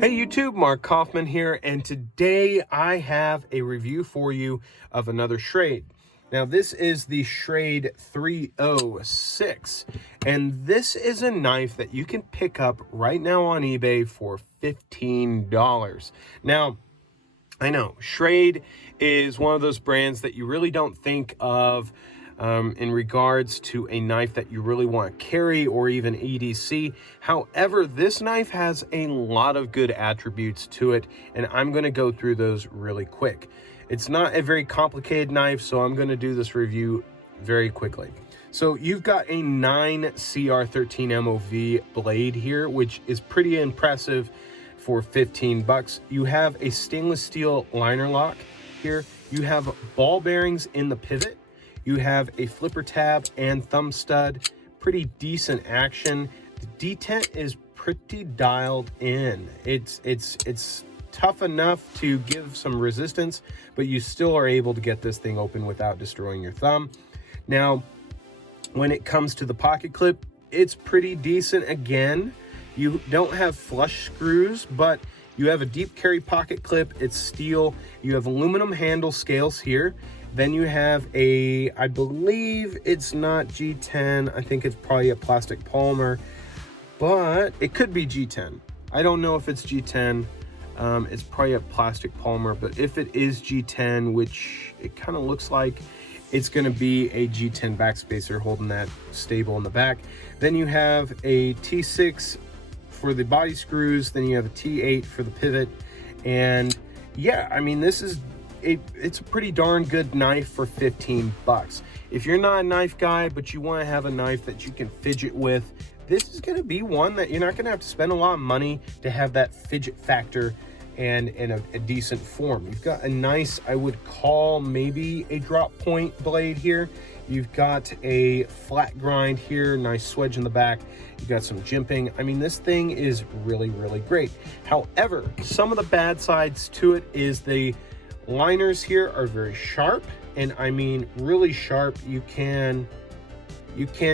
Hey YouTube, Mark Kaufman here, and today I have a review for you of another Schrade. Now this is the Schrade 306, and this is a knife that you can pick up right now on eBay for $15. Now, I know Schrade is one of those brands that you really don't think of in regards to a knife that you really want to carry or even EDC. However, this knife has a lot of good attributes to it, and I'm going to go through those really quick. It's not a very complicated knife, so I'm going to do this review very quickly. So you've got a 9CR13 MOV blade here, which is pretty impressive for 15 bucks. You have a stainless steel liner lock here. You have ball bearings in the pivot. You have a flipper tab and thumb stud. Pretty decent action. The detent is pretty dialed in. It's tough enough to give some resistance, but you still are able to get this thing open without destroying your thumb. Now, when it comes to the pocket clip, it's pretty decent again. You don't have flush screws, but you have a deep carry pocket clip. It's steel. You have aluminum handle scales here. Then you have a, I believe it's not G10. I think it's probably a plastic polymer, but it could be G10. I don't know if it's G10. It's probably a plastic polymer, but if it is G10, which it kind of looks like, it's going to be a G10 backspacer holding that stable in the back. Then you have a T6 for the body screws. Then you have a T8 for the pivot. And yeah, I mean, this is it's a pretty darn good knife for 15 bucks. If you're not a knife guy, but you want to have a knife that you can fidget with, this is going to be one that you're not going to have to spend a lot of money to have that fidget factor and in a decent form. You've got a nice, I would call maybe a drop point blade here. You've got a flat grind here, nice swedge in the back. You've got some jimping. I mean, this thing is really, really great. However, some of the bad sides to it is the liners here are very sharp, and I mean really sharp. You can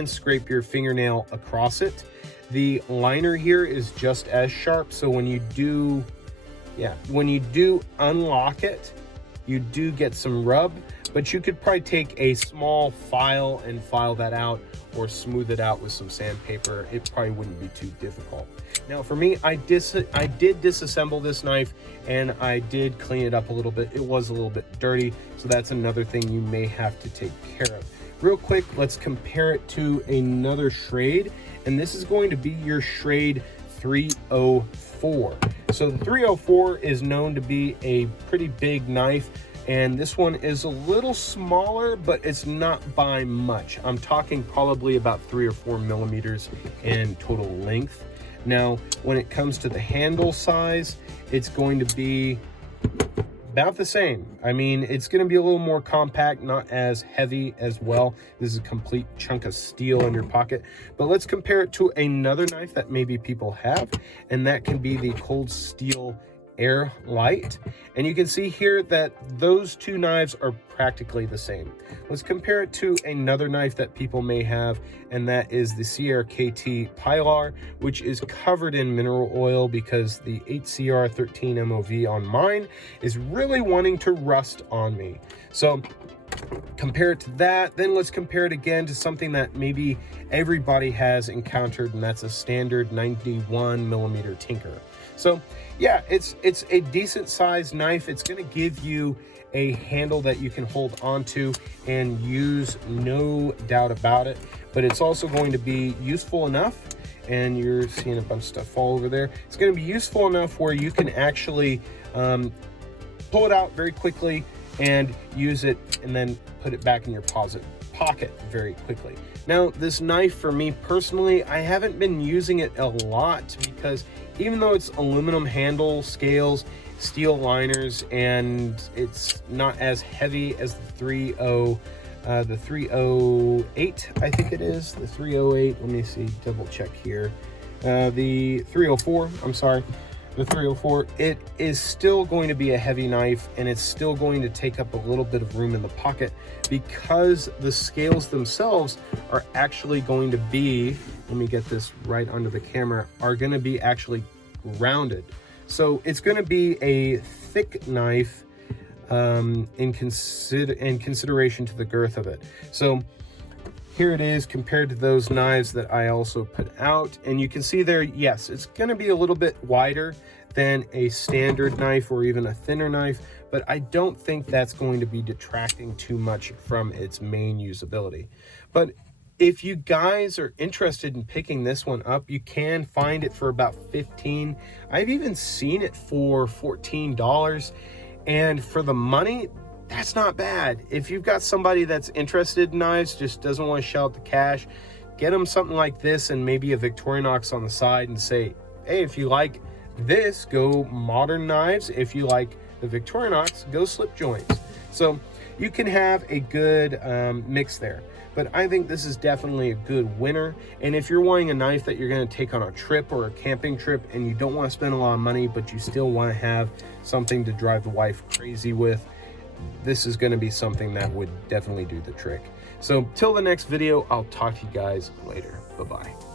scrape your fingernail across it. The liner here is just as sharp, so when you do unlock it, you do get some rub, but you could probably take a small file and file that out or smooth it out with some sandpaper. It probably wouldn't be too difficult. Now for me, I did disassemble this knife and I did clean it up a little bit. It was a little bit dirty, so that's another thing you may have to take care of. Real quick, let's compare it to another Schrade, and this is going to be your Schrade 304. So the 304 is known to be a pretty big knife, and this one is a little smaller, but it's not by much. I'm talking probably about 3 or 4 millimeters in total length. Now, when it comes to the handle size, it's going to be about the same. I mean, it's going to be a little more compact, not as heavy as well. This is a complete chunk of steel in your pocket. But let's compare it to another knife that maybe people have, and that can be the Cold Steel Air Light. And you can see here that those two knives are practically the same. Let's compare it to another knife that people may have, and that is the CRKT Pilar, which is covered in mineral oil because the 8CR13 MOV on mine is really wanting to rust on me. So compare it to that. Then let's compare it again to something that maybe everybody has encountered, and that's a standard 91 millimeter Tinker. So yeah, it's a decent sized knife. It's going to give you a handle that you can hold onto and use, no doubt about it. But it's also going to be useful enough, and you're seeing a bunch of stuff fall over there. It's going to be useful enough where you can actually pull it out very quickly and use it, and then put it back in your pocket very quickly. Now, this knife, for me personally, I haven't been using it a lot because even though it's aluminum handle scales, steel liners, and it's not as heavy as the 308, I think it is, the 308. Let me see, double check here. The 304, I'm sorry. The 304, it is still going to be a heavy knife, and it's still going to take up a little bit of room in the pocket because the scales themselves are actually going to be, let me get this right under the camera, are going to be actually rounded. So it's going to be a thick knife in consideration to the girth of it. So here it is compared to those knives that I also put out. And you can see there, yes, it's going to be a little bit wider than a standard knife or even a thinner knife, but I don't think that's going to be detracting too much from its main usability. But if you guys are interested in picking this one up, you can find it for about $15. I've even seen it for $14. And for the money, that's not bad. If you've got somebody that's interested in knives, just doesn't want to shell out the cash, get them something like this and maybe a Victorinox on the side and say, hey, if you like this, go modern knives. If you like the Victorinox, go slip joints. So you can have a good mix there. But I think this is definitely a good winner. And if you're wanting a knife that you're going to take on a trip or a camping trip and you don't want to spend a lot of money, but you still want to have something to drive the wife crazy with, this is going to be something that would definitely do the trick. So till the next video, I'll talk to you guys later. Bye-bye.